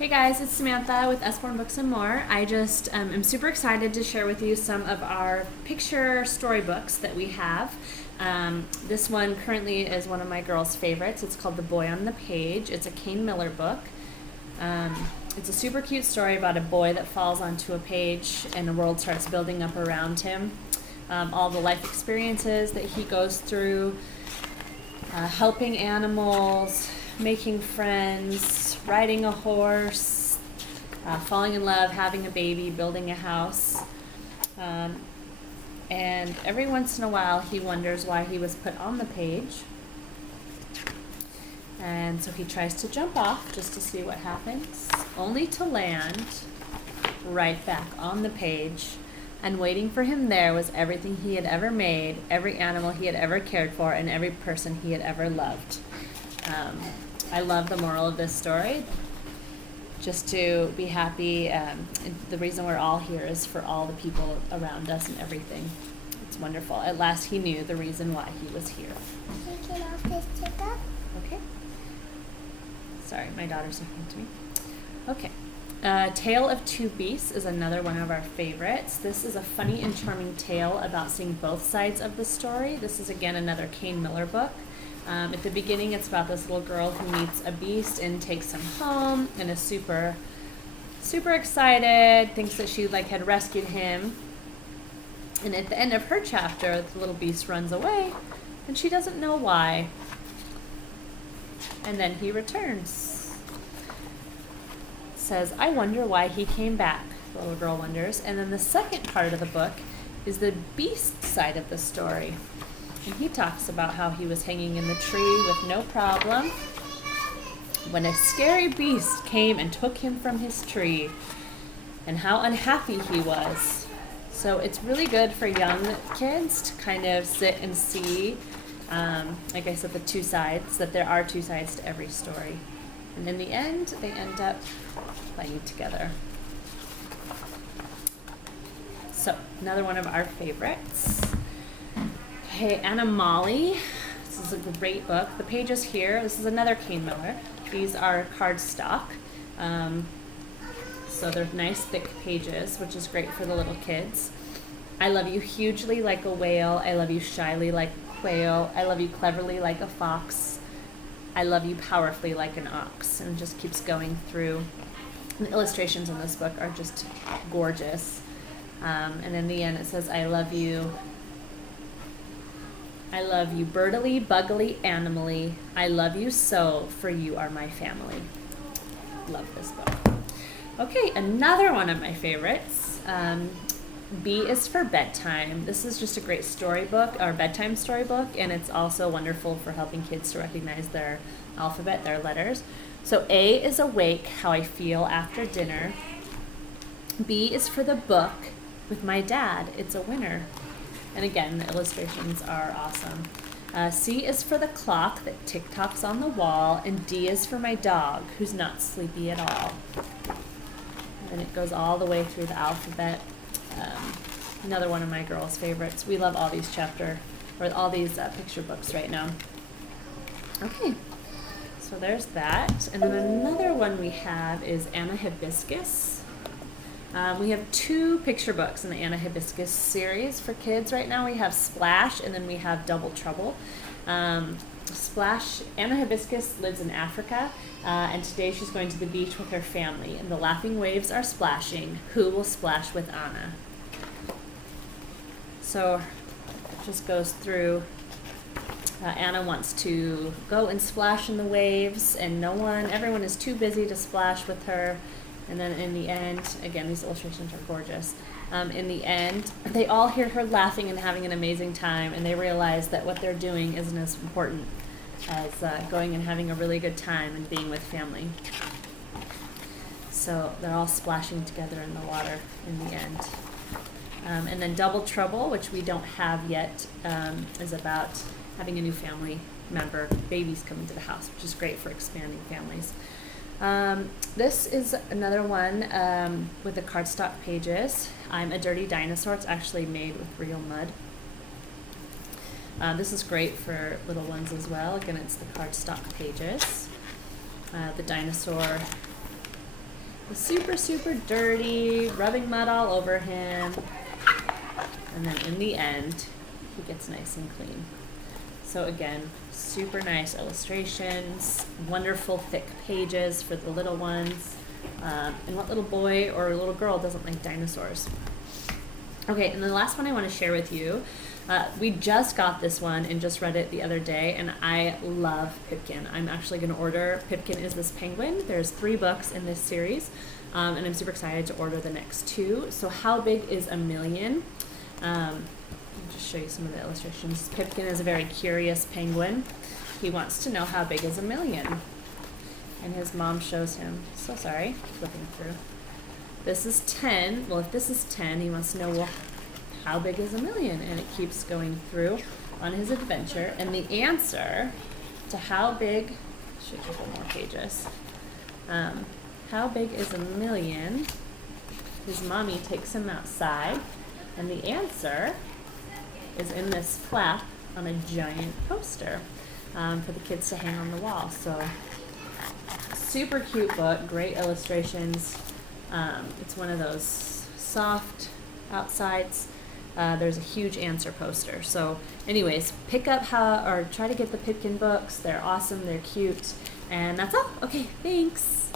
Hey guys, it's Samantha with Usborne Books and More. I just am super excited to share with you some of our picture storybooks that we have. This one currently is one of my girls' favorites. It's called The Boy on the Page. It's a Kane Miller book. It's a super cute story about a boy that falls onto a page and the world starts building up around him. All the life experiences that he goes through, helping animals, making friends, riding a horse, falling in love, having a baby, building a house. And every once in a while he wonders why he was put on the page. And so he tries to jump off just to see what happens, only to land right back on the page. And waiting for him there was everything he had ever made, every animal he had ever cared for, and every person he had ever loved. I love the moral of this story. Just to be happy. The reason we're all here is for all the people around us and everything. It's wonderful. At last he knew the reason why he was here. Can you off this ticker? Okay. Sorry, my daughter's talking to me. Okay. Tale of Two Beasts is another one of our favorites. This is a funny and charming tale about seeing both sides of the story. This is again another Kane Miller book. At the beginning, it's about this little girl who meets a beast and takes him home and is super excited, thinks that she had rescued him. And at the end of her chapter, the little beast runs away and she doesn't know why. And then he returns. Says, I wonder why he came back, the little girl wonders. And then the second part of the book is the beast side of the story. And he talks about how he was hanging in the tree with no problem when a scary beast came and took him from his tree, and how unhappy he was. So it's really good for young kids to kind of sit and see, like I said, the two sides, that there are two sides to every story. And in the end, they end up playing together. So, another one of our favorites. Okay, Anna Molly. This is a great book. The pages here, this is another Kane Miller. These are cardstock. So they're nice thick pages, which is great for the little kids. I love you hugely like a whale. I love you shyly like a quail. I love you cleverly like a fox. I love you powerfully like an ox. And it just keeps going through. The illustrations in this book are just gorgeous. And in the end it says, I love you birdily, buggily, animally. I love you so, for you are my family. Love this book. Okay, another one of my favorites. B is for bedtime. This is just a great storybook, or bedtime storybook, and it's also wonderful for helping kids to recognize their alphabet, their letters. So A is awake, how I feel after dinner. B is for the book, with my dad, it's a winner. And again, the illustrations are awesome. C is for the clock that tick-tocks on the wall, and D is for my dog, who's not sleepy at all. And it goes all the way through the alphabet. Another one of my girls' favorites. We love all these picture books right now. Okay, so there's that. And then another one we have is Anna Hibiscus. We have two picture books in the Anna Hibiscus series for kids right now. We have Splash, and then we have Double Trouble. Splash, Anna Hibiscus lives in Africa, and today she's going to the beach with her family, and the laughing waves are splashing. Who will splash with Anna? So it just goes through. Anna wants to go and splash in the waves, and everyone is too busy to splash with her. And then in the end, again, these illustrations are gorgeous. In the end, they all hear her laughing and having an amazing time, and they realize that what they're doing isn't as important as going and having a really good time and being with family. So they're all splashing together in the water in the end. And then Double Trouble, which we don't have yet, is about having a new family member, babies coming to the house, which is great for expanding families. This is another one with the cardstock pages. I'm a Dirty Dinosaur. It's actually made with real mud. This is great for little ones as well. Again, it's the cardstock pages. The dinosaur super, super dirty, rubbing mud all over him. And then in the end, he gets nice and clean. So again, super nice illustrations, wonderful thick pages for the little ones. And what little boy or little girl doesn't like dinosaurs? Okay, and the last one I want to share with you, we just got this one and just read it the other day, and I love Pipkin. I'm actually going to order, Pipkin is this penguin. There's 3 books in this series, and I'm super excited to order the next 2. So How Big is a Million? Let me just show you some of the illustrations. Pipkin is a very curious penguin. He wants to know how big is a million. And his mom shows him, so sorry, flipping through. This is 10. Well, if this is 10, he wants to know, well, how big is a million? And it keeps going through on his adventure. And the answer to how big, show you a couple more pages. How big is a million? His mommy takes him outside, and the answer is in this flap on a giant poster for the kids to hang on the wall. So super cute book, great illustrations. It's one of those soft outsides. There's a huge answer poster. So anyways, pick up or try to get the Pipkin books. They're awesome, they're cute. And that's all. Okay, thanks.